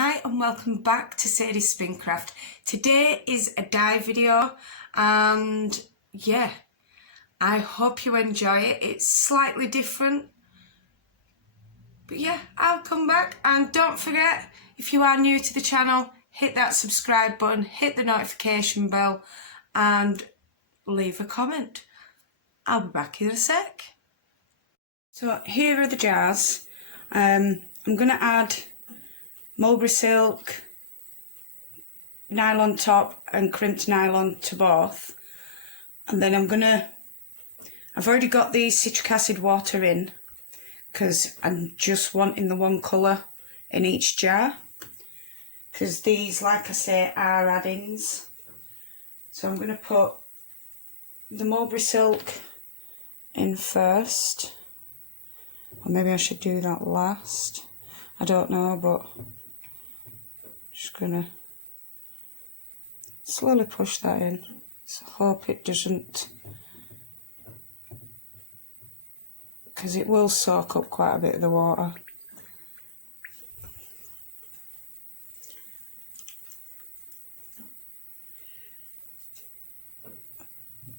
Hi and welcome back to Sadie's Spincraft. Today is a dye video and yeah, I hope you enjoy it. It's slightly different, but yeah, I'll come back. And don't forget, if you are new to the channel, hit that subscribe button, hit the notification bell and leave a comment. I'll be back in a sec. So here are the jars. I'm going to add Mulberry silk, nylon top and crimped nylon to both, and then I've already got the citric acid water in because I'm just wanting the one colour in each jar, because these, like I say, are add-ins. So I'm going to put the Mulberry silk in first, or maybe I should do that last, I don't know, but I'm just going to slowly push that in. So hope it doesn't, because it will soak up quite a bit of the water.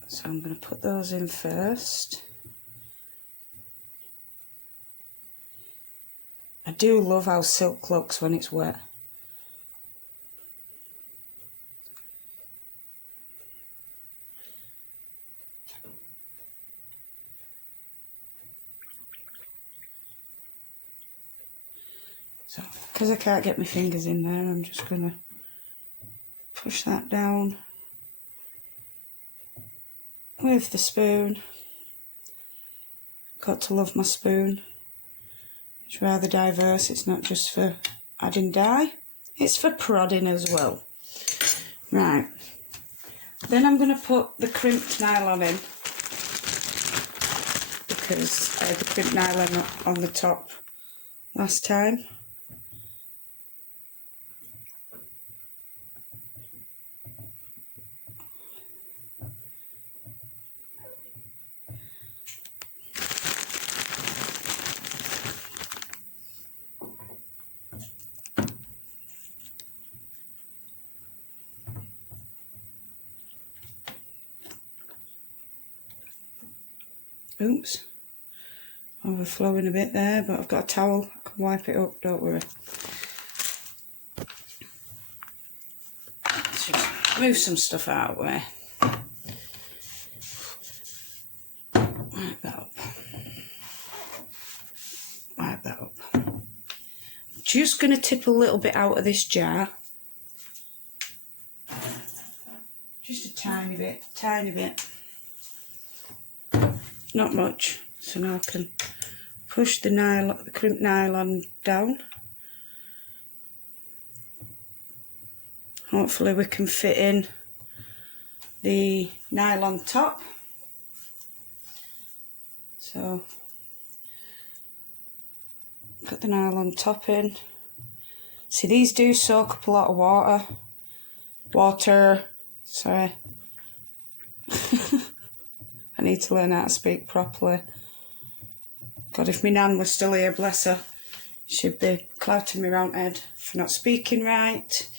So I'm going to put those in first. I do love how silk looks when it's wet. So, because I can't get my fingers in there, I'm just going to push that down with the spoon. Got to love my spoon. It's rather diverse, it's not just for adding dye, it's for prodding as well. Right, then I'm going to put the crimped nylon in, because I had the crimped nylon on the top last time. Oops, overflowing a bit there, but I've got a towel, I can wipe it up, don't worry. Let's just move some stuff out of the way. Wipe that up. Wipe that up. Just going to tip a little bit out of this jar. Just a tiny bit, tiny bit. Not much. So now I can push the nylon, the crimped nylon down. Hopefully we can fit in the nylon top. So put the nylon top in. See, these do soak up a lot of water. Sorry. I need to learn how to speak properly. God, if my nan was still here, bless her, she'd be clouting me round head for not speaking right.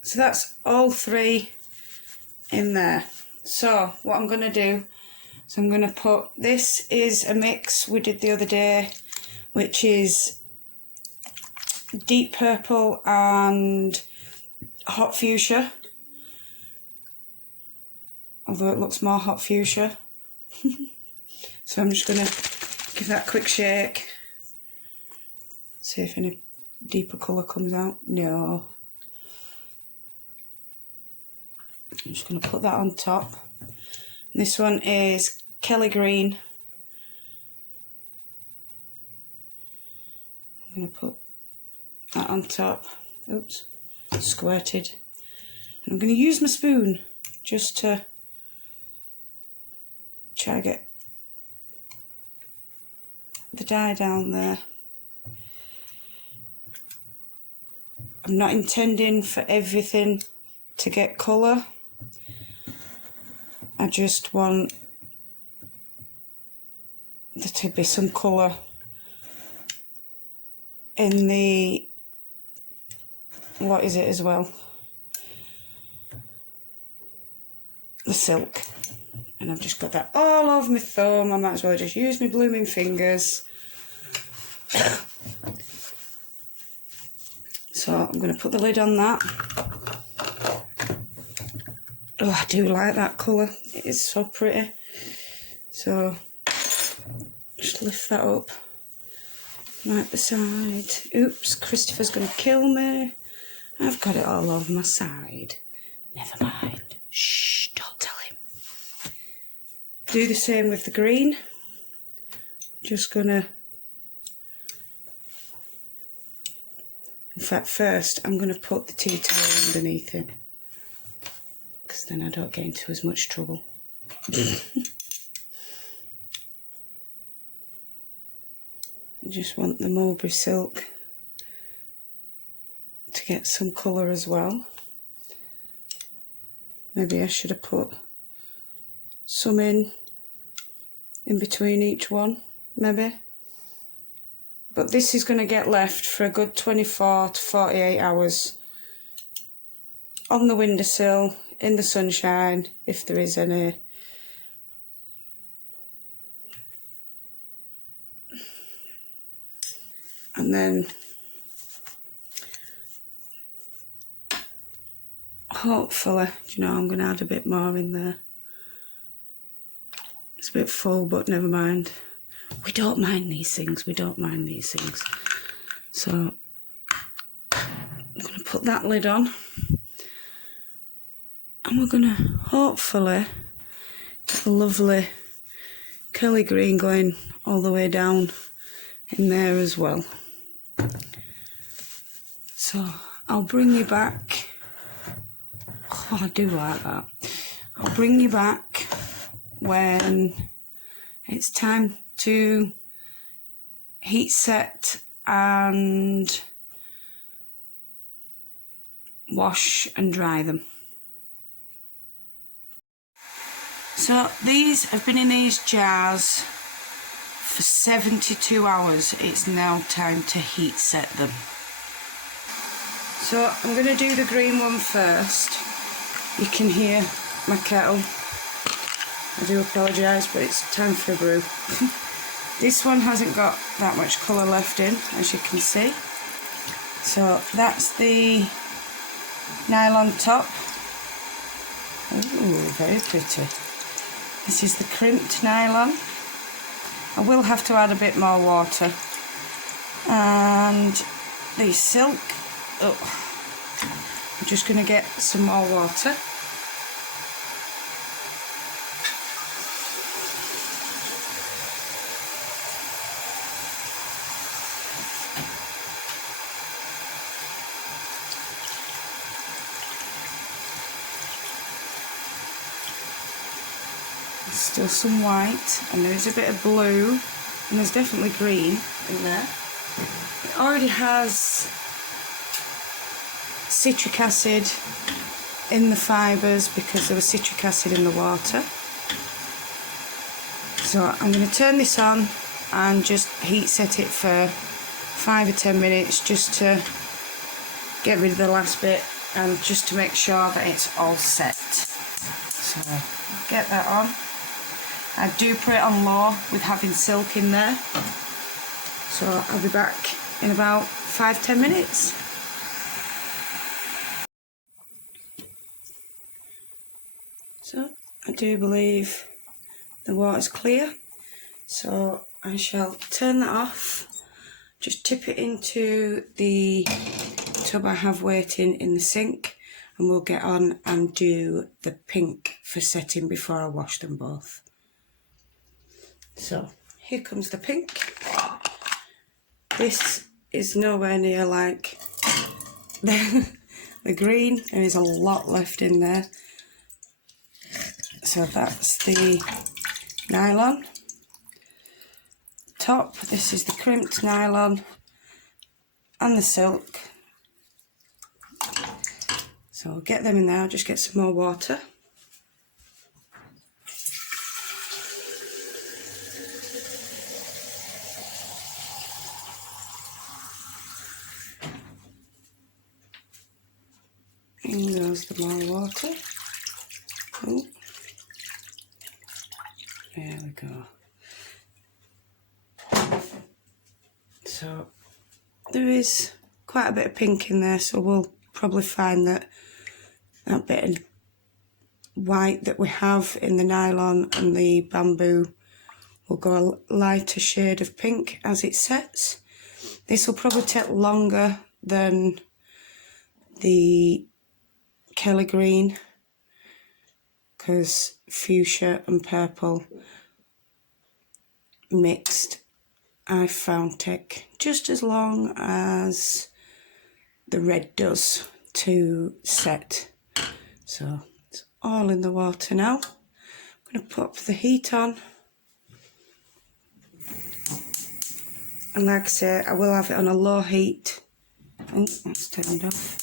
So that's all three in there. So what I'm going to do is I'm going to put, this is a mix we did the other day, which is deep purple and hot fuchsia, although it looks more hot fuchsia. So I'm just going to give that a quick shake, see if any deeper colour comes out. No. I'm just going to put that on top. This one is Kelly Green. I'm going to put that on top. Oops, squirted. And I'm going to use my spoon just to try to get the dye down there. I'm not intending for everything to get colour. I just want there to be some colour in the, what is it as well? The silk. And I've just got that all over my thumb. I might as well just use my blooming fingers. So I'm going to put the lid on that. Oh, I do like that colour. It is so pretty. So just lift that up. Right the side. Oops, Christopher's going to kill me. I've got it all over my side. Never mind. Shh, don't tell him. Do the same with the green. Just gonna, in fact first I'm gonna put the tea towel underneath it, because then I don't get into as much trouble. I just want the mulberry silk to get some colour as well. Maybe I should have put some in between each one, maybe. But this is going to get left for a good 24 to 48 hours on the windowsill, in the sunshine, if there is any. And then hopefully, I'm going to add a bit more in there. It's a bit full, but never mind. We don't mind these things. We don't mind these things. So I'm going to put that lid on. And we're going to hopefully get a lovely curly green going all the way down in there as well. So I'll bring you back. Oh, I do like that. I'll bring you back when it's time to heat set and wash and dry them. So these have been in these jars for 72 hours. It's now time to heat set them. So I'm going to do the green one first. You can hear my kettle. I do apologise, but it's time for a brew. This one hasn't got that much colour left in, as you can see. So that's the nylon top. Ooh, very pretty. This is the crimped nylon. I will have to add a bit more water. And the silk. Oh, I'm just going to get some more water. Still some white, and there's a bit of blue, and there's definitely green in there. It already has citric acid in the fibres because there was citric acid in the water. So I'm going to turn this on and just heat set it for 5 or 10 minutes just to get rid of the last bit and just to make sure that it's all set. So get that on. I do put it on low with having silk in there. So I'll be back in about 5-10 minutes. So I do believe the water's clear. So I shall turn that off. Just tip it into the tub I have waiting in the sink, and we'll get on and do the pink for setting before I wash them both. So here comes the pink. This is nowhere near like the green. There is a lot left in there. So that's the nylon top. This is the crimped nylon and the silk. So I'll get them in there. I'll just get some more water. In goes the more water. Oh. There we go. So there is quite a bit of pink in there, so we'll probably find that that bit of white that we have in the nylon and the bamboo will go a lighter shade of pink as it sets. This will probably take longer than the Kelly green because fuchsia and purple mixed I found take just as long as the red does to set. So it's all in the water now. I'm going to put the heat on, and like I say, I will have it on a low heat. Oh, that's turned off.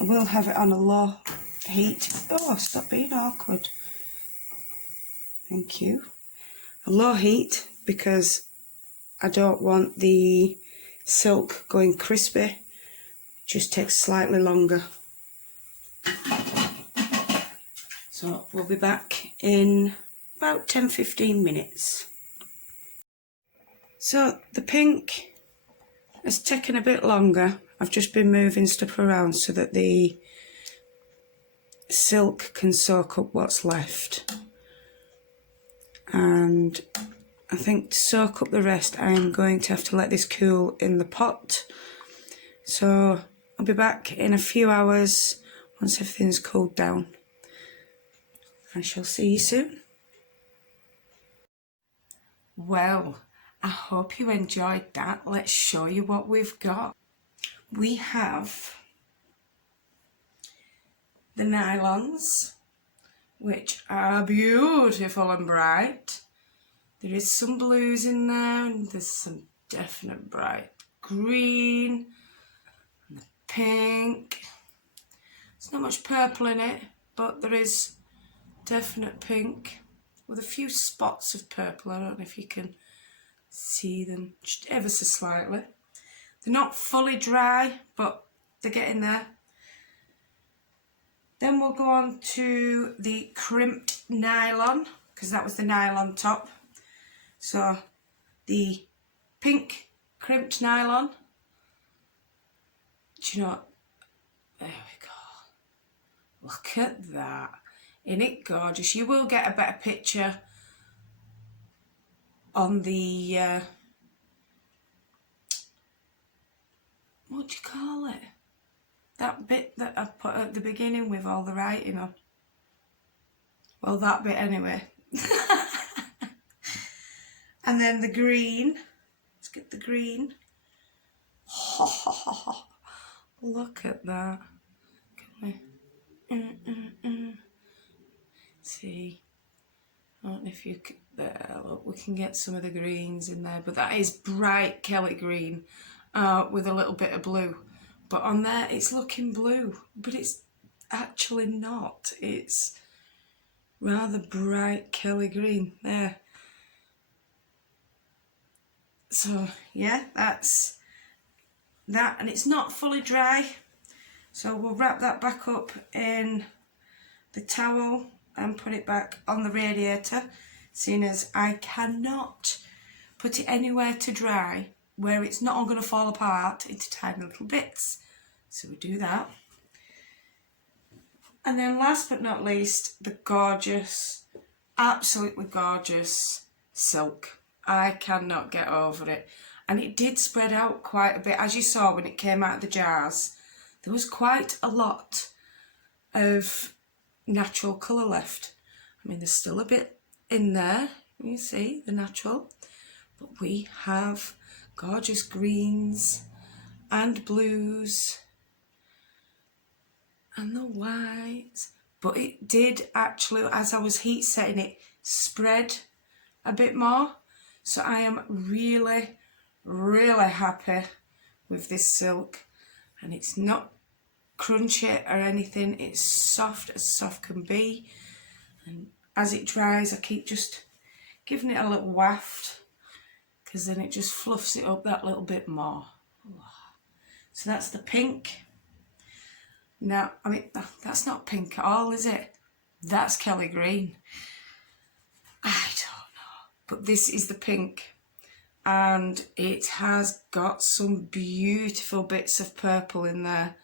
I will have it on a low heat. Oh, stop being awkward. Thank you. A low heat because I don't want the silk going crispy. It just takes slightly longer. So we'll be back in about 10-15 minutes. So the pink has taken a bit longer. I've just been moving stuff around so that the silk can soak up what's left. And I think to soak up the rest, I am going to have to let this cool in the pot. So I'll be back in a few hours once everything's cooled down. I shall see you soon. Well, I hope you enjoyed that. Let's show you what we've got. We have the nylons, which are beautiful and bright. There is some blues in there, and there's some definite bright green and the pink. There's not much purple in it, but there is definite pink with a few spots of purple. I don't know if you can see them, just ever so slightly. They're not fully dry, but they're getting there. Then we'll go on to the crimped nylon, because that was the nylon top. So the pink crimped nylon. Do you know what? There we go. Look at that. Isn't it gorgeous? You will get a better picture on the what do you call it? That bit that I put at the beginning with all the writing on. Well, that bit anyway. And then the green. Let's get the green. Look at that. Can we? See. I don't know if you could. There, look, we can get some of the greens in there, but that is bright Kelly green with a little bit of blue. But on there, it's looking blue, but it's actually not. It's rather bright Kelly green there. So yeah, that's that, and it's not fully dry. So we'll wrap that back up in the towel and put it back on the radiator, seeing as I cannot put it anywhere to dry where it's not all going to fall apart into tiny little bits. So we do that. And then last but not least, the gorgeous, absolutely gorgeous silk. I cannot get over it. And it did spread out quite a bit. As you saw when it came out of the jars, there was quite a lot of natural colour left. I mean, there's still a bit in there, you see, the natural. But we have gorgeous greens and blues and the whites. But it did actually, as I was heat setting it, spread a bit more. So I am really happy with this silk, and it's not crunch it or anything. It's soft as soft can be. And as it dries, I keep just giving it a little waft, because then it just fluffs it up that little bit more. So that's the pink. Now, I mean, that's not pink at all, is it? That's Kelly green. I don't know. But this is the pink. And it has got some beautiful bits of purple in there.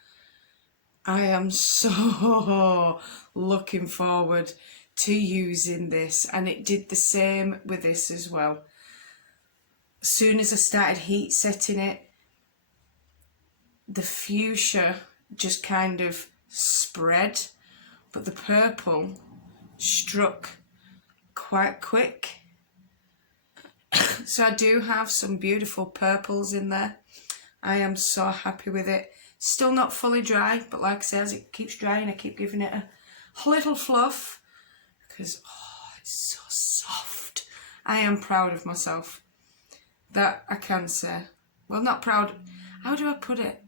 I am so looking forward to using this. And it did the same with this as well. As soon as I started heat setting it, the fuchsia just kind of spread, but the purple struck quite quick. So I do have some beautiful purples in there. I am so happy with it. Still not fully dry, but like I say, as it keeps drying, I keep giving it a little fluff, because it's so soft. I am proud of myself. That I can say. Well, not proud. How do I put it?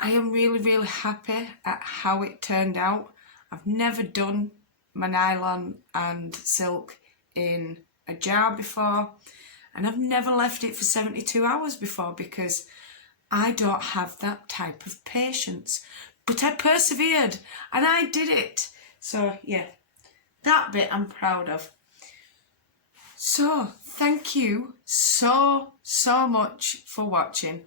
I am really, really happy at how it turned out. I've never done my nylon and silk in a jar before, and I've never left it for 72 hours before, because I don't have that type of patience. But I persevered and I did it. So yeah, that bit I'm proud of. So thank you so much for watching.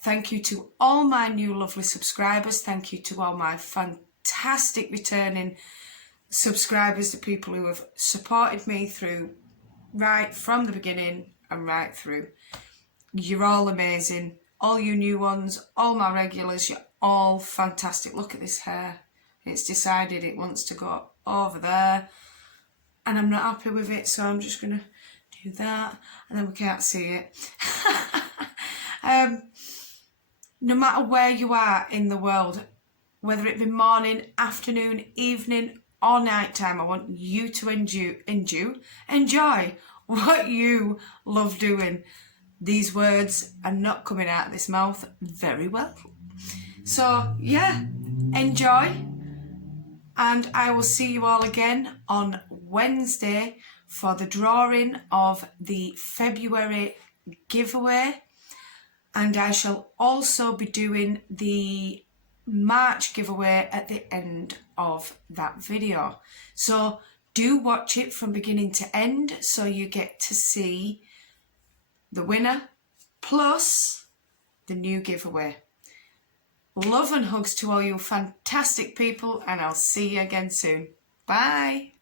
Thank you to all my new lovely subscribers. Thank you to all my fantastic returning subscribers, the people who have supported me through right from the beginning and right through. You're all amazing. All you new ones, all my regulars, you're all fantastic. Look at this hair. It's decided it wants to go over there, and I'm not happy with it, so I'm just going to do that, and then we can't see it. No matter where you are in the world, whether it be morning, afternoon, evening or night time, I want you to enjoy what you love doing. These words are not coming out of this mouth very well. So yeah, enjoy. And I will see you all again on Wednesday for the drawing of the February giveaway. And I shall also be doing the March giveaway at the end of that video. So do watch it from beginning to end, so you get to see the winner plus the new giveaway. Love and hugs to all you fantastic people, and I'll see you again soon. Bye.